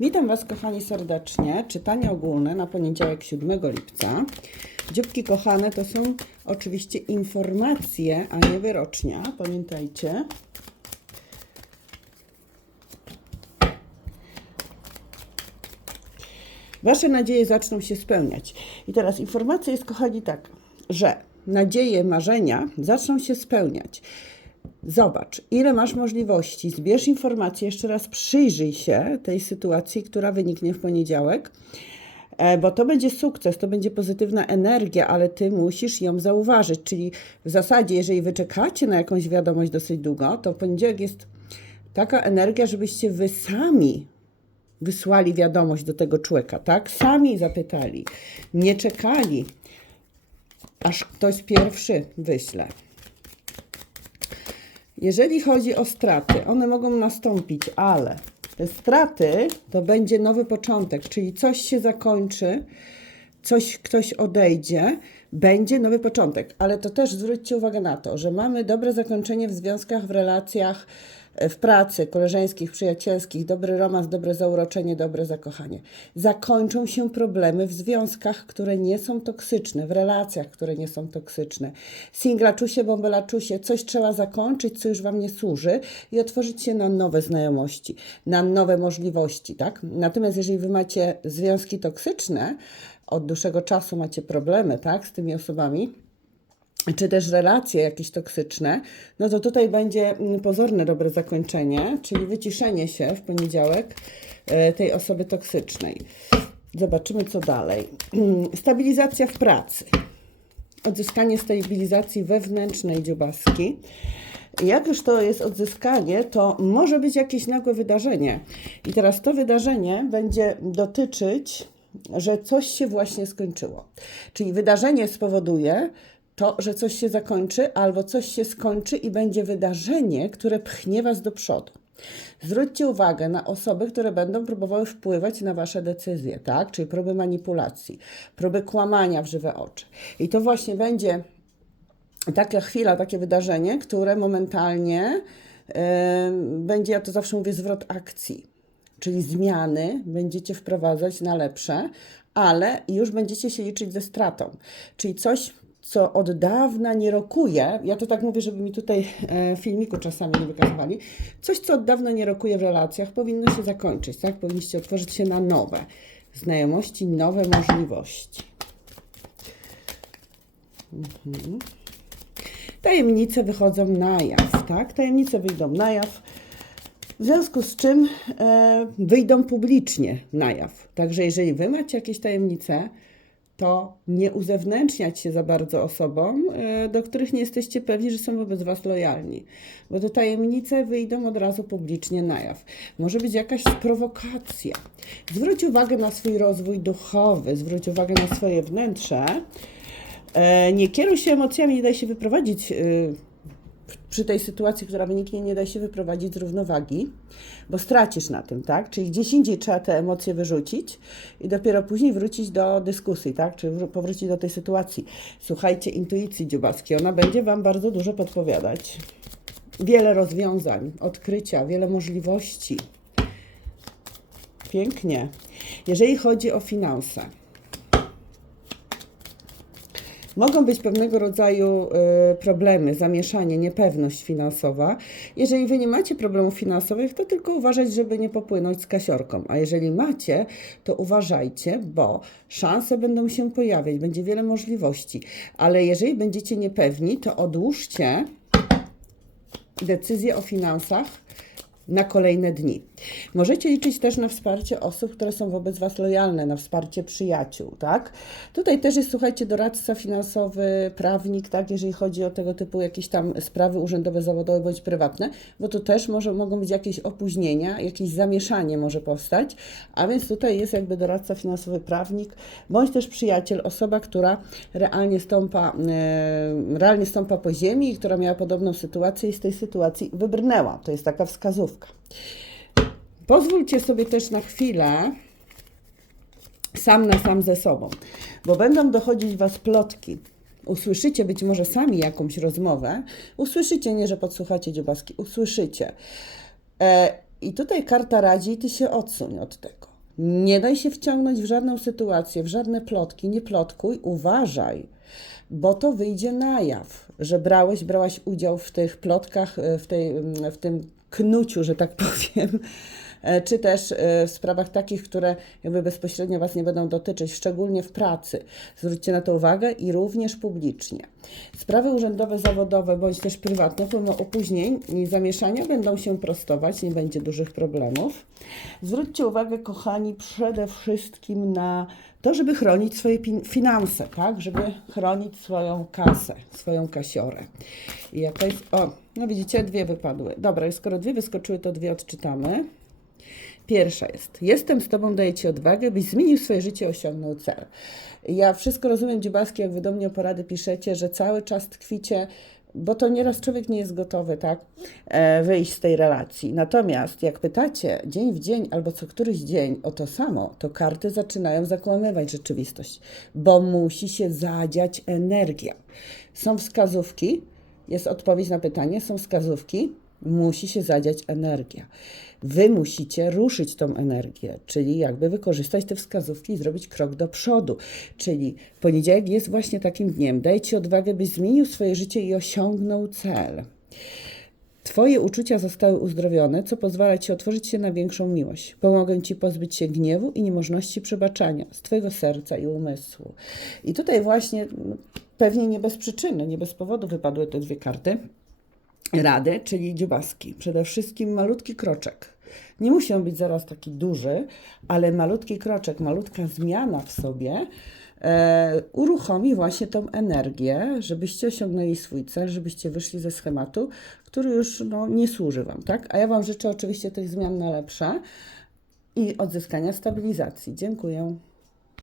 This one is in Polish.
Witam Was, kochani, serdecznie. Czytanie ogólne na poniedziałek 7 lipca. Dzióbki kochane to są oczywiście informacje, a nie wyrocznia. Pamiętajcie. Wasze nadzieje zaczną się spełniać. I teraz informacja jest, kochani, taka, że nadzieje, marzenia zaczną się spełniać. Zobacz, ile masz możliwości. Zbierz informacje, jeszcze raz przyjrzyj się tej sytuacji, która wyniknie w poniedziałek, e, bo to będzie sukces, to będzie pozytywna energia, ale ty musisz ją zauważyć. Czyli w zasadzie, jeżeli wy czekacie na jakąś wiadomość dosyć długo, to w poniedziałek jest taka energia, żebyście wy sami wysłali wiadomość do tego człowieka, tak? Sami zapytali, nie czekali, aż ktoś pierwszy wyśle. Jeżeli chodzi o straty, one mogą nastąpić, ale te straty to będzie nowy początek, czyli coś się zakończy, coś ktoś odejdzie, będzie nowy początek. Ale to też zwróćcie uwagę na to, że mamy dobre zakończenie w związkach, w relacjach, w pracy, koleżeńskich, przyjacielskich, dobry romans, dobre zauroczenie, dobre zakochanie. Zakończą się problemy w związkach, które nie są toksyczne, w relacjach, które nie są toksyczne. Singlaczusie, bąbelaczusie, coś trzeba zakończyć, co już Wam nie służy i otworzyć się na nowe znajomości, na nowe możliwości, tak? Natomiast jeżeli Wy macie związki toksyczne, od dłuższego czasu macie problemy, tak, z tymi osobami, czy też relacje jakieś toksyczne, no to tutaj będzie pozorne dobre zakończenie, czyli wyciszenie się w poniedziałek e, tej osoby toksycznej. Zobaczymy, co dalej. Stabilizacja w pracy. Odzyskanie stabilizacji wewnętrznej dziubaski. Jak już to jest odzyskanie, to może być jakieś nagłe wydarzenie. I teraz to wydarzenie będzie dotyczyć, że coś się właśnie skończyło. Czyli wydarzenie spowoduje, to, że coś się zakończy, albo coś się skończy i będzie wydarzenie, które pchnie Was do przodu. Zwróćcie uwagę na osoby, które będą próbowały wpływać na Wasze decyzje, tak? Czyli próby manipulacji, próby kłamania w żywe oczy. I to właśnie będzie taka chwila, takie wydarzenie, które momentalnie yy, będzie, ja to zawsze mówię, zwrot akcji. Czyli zmiany będziecie wprowadzać na lepsze, ale już będziecie się liczyć ze stratą. Czyli coś co od dawna nie rokuje, ja to tak mówię, żeby mi tutaj e, filmiku czasami nie wykazywali, coś, co od dawna nie rokuje w relacjach, powinno się zakończyć, tak? Powinniście otworzyć się na nowe znajomości, nowe możliwości. Mhm. Tajemnice wychodzą na jaw, tak? Tajemnice wyjdą na jaw, w związku z czym e, wyjdą publicznie na jaw. Także jeżeli Wy macie jakieś tajemnice, to nie uzewnętrzniać się za bardzo osobom, e, do których nie jesteście pewni, że są wobec Was lojalni. Bo te tajemnice wyjdą od razu publicznie na jaw. Może być jakaś prowokacja. Zwróć uwagę na swój rozwój duchowy, zwróć uwagę na swoje wnętrze. E, nie kieruj się emocjami, nie daj się wyprowadzić e, przy tej sytuacji, która wyniknie, nie da się wyprowadzić z równowagi, bo stracisz na tym, tak? Czyli gdzieś indziej trzeba te emocje wyrzucić i dopiero później wrócić do dyskusji, tak? Czy powrócić do tej sytuacji. Słuchajcie intuicji dziubaskiej, ona będzie Wam bardzo dużo podpowiadać. Wiele rozwiązań, odkrycia, wiele możliwości. Pięknie. Jeżeli chodzi o finanse, Mogą być pewnego rodzaju y, problemy, zamieszanie, niepewność finansowa. Jeżeli Wy nie macie problemów finansowych, to tylko uważać, żeby nie popłynąć z kasiorką. A jeżeli macie, to uważajcie, bo szanse będą się pojawiać, będzie wiele możliwości. Ale jeżeli będziecie niepewni, to odłóżcie decyzję o finansach na kolejne dni. Możecie liczyć też na wsparcie osób, które są wobec Was lojalne, na wsparcie przyjaciół, tak? Tutaj też jest, słuchajcie, doradca finansowy, prawnik, tak, jeżeli chodzi o tego typu jakieś tam sprawy urzędowe, zawodowe bądź prywatne, bo to też może, mogą być jakieś opóźnienia, jakieś zamieszanie może powstać, a więc tutaj jest jakby doradca finansowy, prawnik, bądź też przyjaciel, osoba, która realnie stąpa, e, realnie stąpa po ziemi i która miała podobną sytuację i z tej sytuacji wybrnęła. To jest taka wskazówka. Pozwólcie sobie też na chwilę sam na sam ze sobą, bo będą dochodzić Was plotki. Usłyszycie być może sami jakąś rozmowę, usłyszycie, nie że podsłuchacie dziobaski, usłyszycie. E, I tutaj karta radzi, ty się odsuń od tego. Nie daj się wciągnąć w żadną sytuację, w żadne plotki, nie plotkuj, uważaj, bo to wyjdzie na jaw, że brałeś, brałaś udział w tych plotkach, e, w, tej, mm, w tym knuciu, że tak powiem, e, czy też e, w sprawach takich, które jakby bezpośrednio Was nie będą dotyczyć, szczególnie w pracy. Zwróćcie na to uwagę i również publicznie. Sprawy urzędowe, zawodowe bądź też prywatne, pomimo opóźnień i zamieszania będą się prostować, nie będzie dużych problemów. Zwróćcie uwagę, kochani, przede wszystkim na to, żeby chronić swoje finanse, tak? Żeby chronić swoją kasę, swoją kasiorę. I jaka jest... O, no widzicie, dwie wypadły. Dobra, i skoro dwie wyskoczyły, to dwie odczytamy. Pierwsza jest, jestem z Tobą, daję Ci odwagę, byś zmienił swoje życie, osiągnął cel. Ja wszystko rozumiem, Dziubaski, jak Wy do mnie o porady piszecie, że cały czas tkwicie, bo to nieraz człowiek nie jest gotowy, tak, e, wyjść z tej relacji. Natomiast jak pytacie dzień w dzień albo co któryś dzień o to samo, to karty zaczynają zakłamywać rzeczywistość, bo musi się zadziać energia. Są wskazówki, jest odpowiedź na pytanie, są wskazówki, musi się zadziać energia. Wy musicie ruszyć tą energię, czyli jakby wykorzystać te wskazówki i zrobić krok do przodu. Czyli poniedziałek jest właśnie takim dniem. Daj Ci odwagę, byś zmienił swoje życie i osiągnął cel. Twoje uczucia zostały uzdrowione, co pozwala Ci otworzyć się na większą miłość. Pomogę Ci pozbyć się gniewu i niemożności przebaczania z Twojego serca i umysłu. I tutaj właśnie pewnie nie bez przyczyny, nie bez powodu wypadły te dwie karty. Rady, czyli dziubaski. Przede wszystkim malutki kroczek. Nie musi on być zaraz taki duży, ale malutki kroczek, malutka zmiana w sobie e, uruchomi właśnie tą energię, żebyście osiągnęli swój cel, żebyście wyszli ze schematu, który już no, nie służy Wam, tak? A ja Wam życzę oczywiście tych zmian na lepsze i odzyskania stabilizacji. Dziękuję.